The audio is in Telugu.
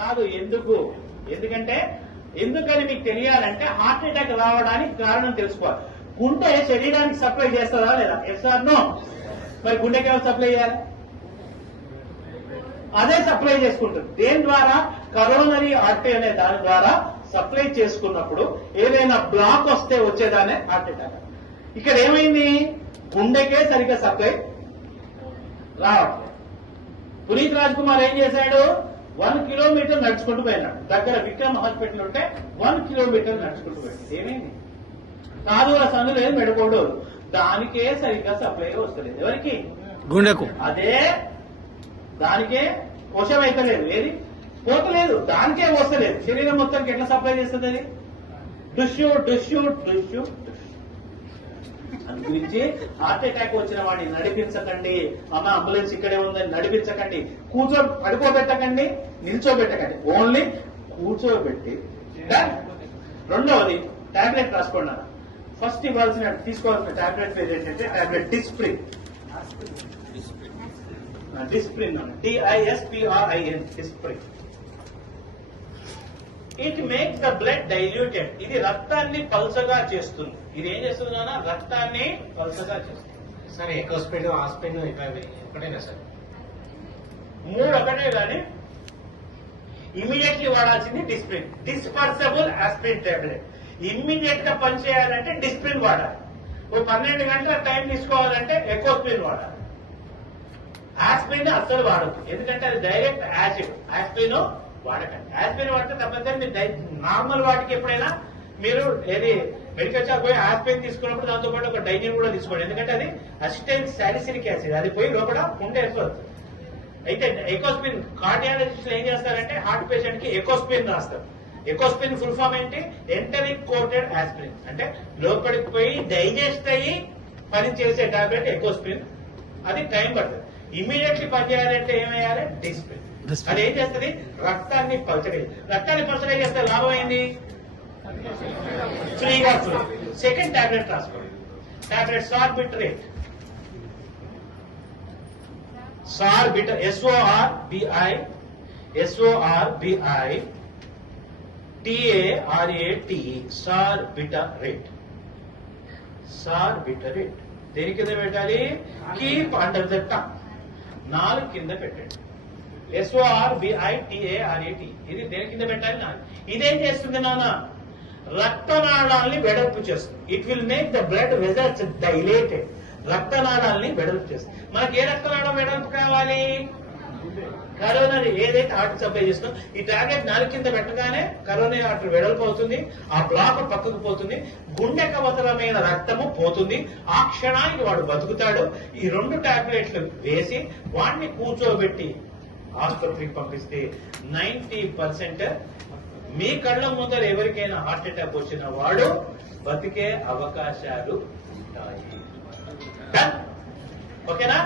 కాదు. ఎందుకంటే ఎందుకని మీకు తెలియాలంటే హార్ట్ అటాక్ రావడానికి కారణం తెలుసుకోవాలి. గుండె శరీరానికి సప్లై చేస్తుందా లేదా? Yes or no? మరి గుండెకి ఎవరు సప్లై చేయాలి? అదే సప్లై చేసుకుంటుంది. దేని ద్వారా? కరోనరీ ఆర్టరీ అనే దాని ద్వారా సప్లై చేసుకున్నప్పుడు ఏదైనా బ్లాక్ వస్తే వచ్చేదానే హార్ట్ అటాక్. ఇక్కడ ఏమైంది? గుండెకే సరిగ్గా సప్లై రావట్లేదు. పునీత్ రాజ్ కుమార్ ఏం చేశాడు? 1 కిలోమీటర్ నడుచుకుంటూ పోయినాడు. దగ్గర విక్రమ్ హాస్పిటల్ ఉంటే 1 కిలోమీటర్ నడుచుకుంటూ పోయాడు. ఏమైంది? కాదుల సందు లేదు, మెడకోడు, దానికే సరిగ్గా సప్లై వస్తలేదు. ఎవరికి? గుండెకు. అదే దానికే వశం అయితలేదు. ఏది పోతలేదు, దానికే వస్తలేదు. శరీరం మొత్తానికి ఎట్లా సప్లై చేస్తుంది అది? డుష్యూ డుష్యూ డుష్యూ. అందుగురించి హార్ట్ అటాక్ వచ్చిన వాడిని నడిపించకండి. అమ్మ అంబులెన్స్ ఇక్కడే ఉందని నడిపించకండి. పడుకోబెట్టకండి, నిల్చోబెట్టకండి. ఓన్లీ కూర్చోబెట్టి. రెండవది టాబ్లెట్ రాసుకోండి. ఫస్ట్ తీసుకోవాల్సిన టాబ్లెట్ పేరు ఏంటంటే tablet Disprin. Disprin, DISPRIN, Disprin. It makes the blood diluted. ఇది రక్తాన్ని పల్చగా చేస్తుంది. ఇది ఏం చేస్తుంది నాన్న? రక్తాన్ని పల్చగా చేస్తుంది. సార్ ఎకోస్పిన్, ఆస్పిన్ ఒకటేనా సార్? 3 ఒకటే కానీ ఇమీడియట్లీ వాడాల్సింది Disprin. Dispersible aspirin tablet. Immediate గా పనిచేయాలంటే డిస్ప్రిన్ వాడాలి. 12 గంటల టైం తీసుకోవాలంటే ఎకోస్పిన్ వాడాలి. ఆస్పిరిన్ అస్సలు వాడద్దు, ఎందుకంటే అది డైరెక్ట్ యాసిడ్. ఆస్పిరిన్ వాడకండి. ఆస్పిరిన్ వాడితే తప్పనిసరి మీరు నార్మల్ వాటికి ఎప్పుడైనా మీరు ఏది మెడికల్ షాప్ పోయి ఆస్పిరిన్ తీసుకున్నప్పుడు దాంతో పాటు ఒక డైజిన్ కూడా తీసుకోండి. ఎందుకంటే అది అసిటైల్ సాలిసిలిక్ యాసిడ్, అది పోయి లోపల ఉంటే వస్తుంది. అయితే ఎకోస్పిన్ కార్డియాలజిస్టులు ఏం చేస్తారంటే హార్ట్ పేషెంట్ కి ఎకోస్పిన్ రాస్తారు. ఎకోస్పిన్ ఫుల్ ఫామ్ ఏంటి? Enteric coated aspirin. అంటే లోపలికి పోయి డైజెస్ట్ అయ్యి పని చేసే టాబ్లెట్ ఎకోస్పిన్. అది టైం పడుతుంది. ఇమీడియట్లీ పనిచేయాలంటే ఏమయ్యాలి? డిస్ప్రిన్. అది ఏం చేస్తుంది? రక్తాన్ని పలచగా. రక్తాన్ని పలచగా చేస్తే లాభం ఏంది? ఫ్రీగా ఫ్లో. సెకండ్ టాబ్లెట్ రాసుకోండి. టాబ్లెట్ సార్బిట్రేట్. సార్బిటర్, SORBI TARATE, సార్బిటరేట్. సార్బిటరేట్ దేని కింద పెట్టాలి? Keep under the tongue. 4 కింద పెట్టండి. SORBITARAT. ఇది దేని కింద పెట్టాలి? 4. ఇదేం చేస్తుంది నాన్న? రక్తనాళాల్ని వెడల్పు చేస్తుంది. It will make the blood vessels dilated. రక్తనాళాల్ని వెడల్పు చేస్తుంది. మనకి ఏ రక్తనాళం వెడల్పు కావాలి? కరోనరీ, ఏదైతే హార్ట్ సప్లై చేస్తుందో ఈ టాబ్లెట్ 4 కింద పెట్టగానే కరోనరీ ఆర్టరీ వెడల్పు అవుతుంది. ఆ బ్లాక్ పక్కకు పోతుంది. గుండె కవతలమైన రక్తము పోతుంది. ఆ క్షణానికి వాడు బతుకుతాడు. ఈ 2 టాబ్లెట్లు వేసి వాడిని కూర్చోబెట్టి ఆసుపత్రికి పంపిస్తే 90% మీ కళ్ళ ముందర ఎవరికైనా హార్ట్ అటాక్ వచ్చిన వాడు బతికే అవకాశాలు ఉంటాయి. ఓకేనా?